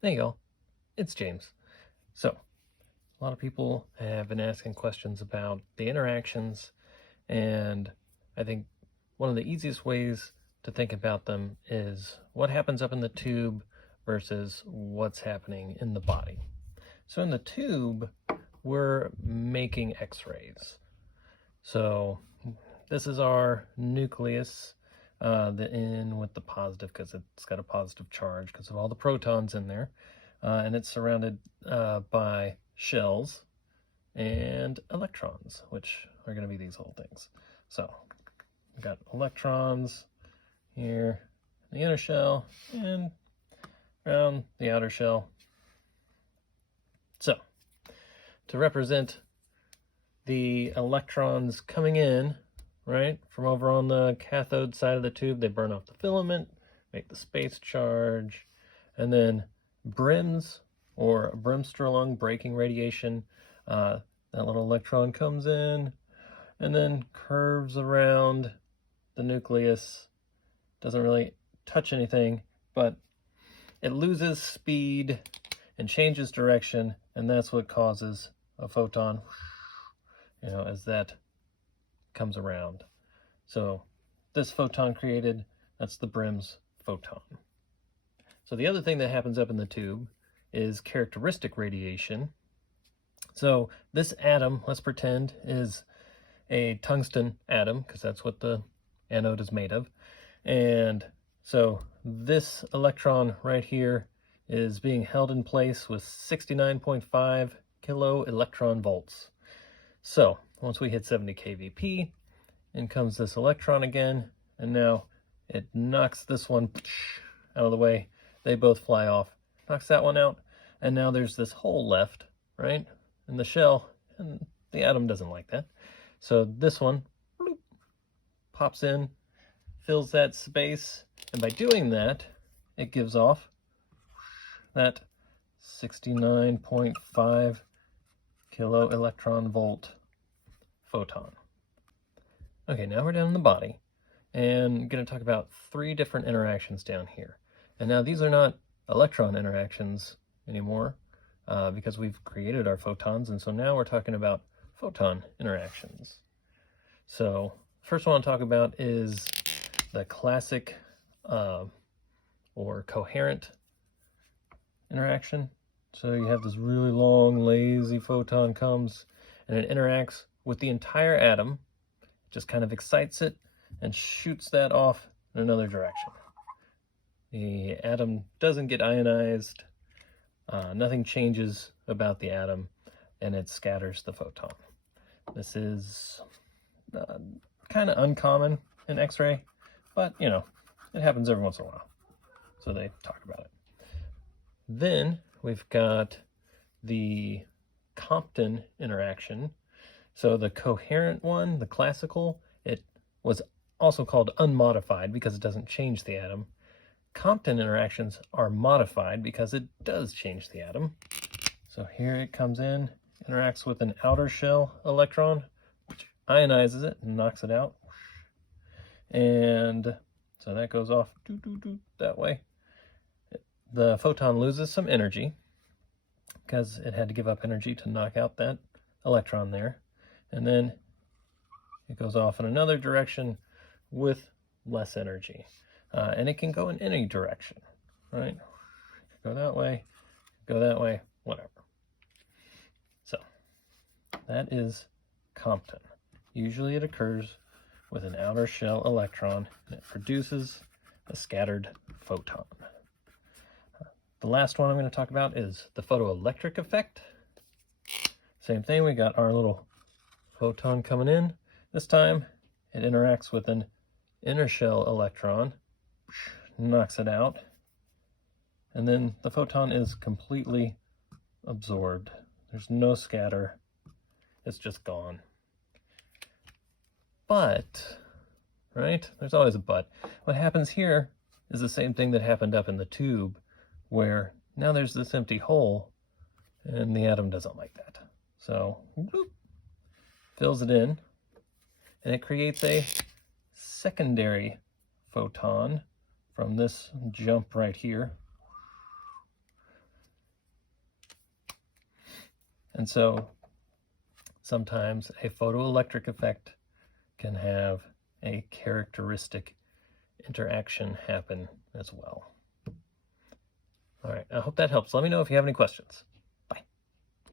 Hey y'all, it's James. So, a lot of people have been asking questions about the interactions, and I think one of the easiest ways to think about them is what happens up in the tube versus what's happening in the body. So in the tube, we're making X-rays. So this is our nucleus, the N with the positive because it's got a positive charge because of all the protons in there. And it's surrounded by shells and electrons, which are going to be these little things. So we've got electrons here in the inner shell and around the outer shell. So to represent the electrons coming in, right, from over on the cathode side of the tube, they burn off the filament, make the space charge, and then brims or brimstone breaking radiation, that little electron comes in and then curves around the nucleus. Doesn't really touch anything, but it loses speed and changes direction, and that's what causes a photon, as that comes around. So this photon created, that's the brims photon. So the other thing that happens up in the tube is characteristic radiation. So this atom, let's pretend, is a tungsten atom, because that's what the anode is made of. And so this electron right here is being held in place with 69.5 kilo electron volts. So once we hit 70 kVp, in comes this electron again, and now it knocks this one out of the way. They both fly off, knocks that one out, and now there's this hole left, right, in the shell, and the atom doesn't like that. So this one bloop, pops in, fills that space, and by doing that, it gives off that 69.5 kilo electron volt photon. Okay, now we're down in the body, and I'm going to talk about 3 different interactions down here. And now these are not electron interactions anymore, because we've created our photons, and so now we're talking about photon interactions. So first one I want to talk about is the classic or coherent interaction. So you have this really long, lazy photon comes, and it interacts with the entire atom, just kind of excites it, and shoots that off in another direction. The atom doesn't get ionized, nothing changes about the atom, and it scatters the photon. This is kind of uncommon in X-ray, but it happens every once in a while, so they talk about it. Then we've got the Compton interaction. So the coherent one, the classical, it was also called unmodified because it doesn't change the atom. Compton interactions are modified because it does change the atom. So here it comes in, interacts with an outer shell electron, which ionizes it and knocks it out. And so that goes off that way. The photon loses some energy because it had to give up energy to knock out that electron there. And then it goes off in another direction with less energy. And it can go in any direction, right? Go that way, whatever. So that is Compton. Usually it occurs with an outer shell electron, and it produces a scattered photon. The last one I'm going to talk about is the photoelectric effect. Same thing, we got our little photon coming in. This time it interacts with an inner shell electron, knocks it out, and then the photon is completely absorbed. There's no scatter, it's just gone. But, right, there's always a but. What happens here is the same thing that happened up in the tube, where now there's this empty hole, and the atom doesn't like that. So, whoop, fills it in, and it creates a secondary photon from this jump right here. And so sometimes a photoelectric effect can have a characteristic interaction happen as well. All right, I hope that helps. Let me know if you have any questions.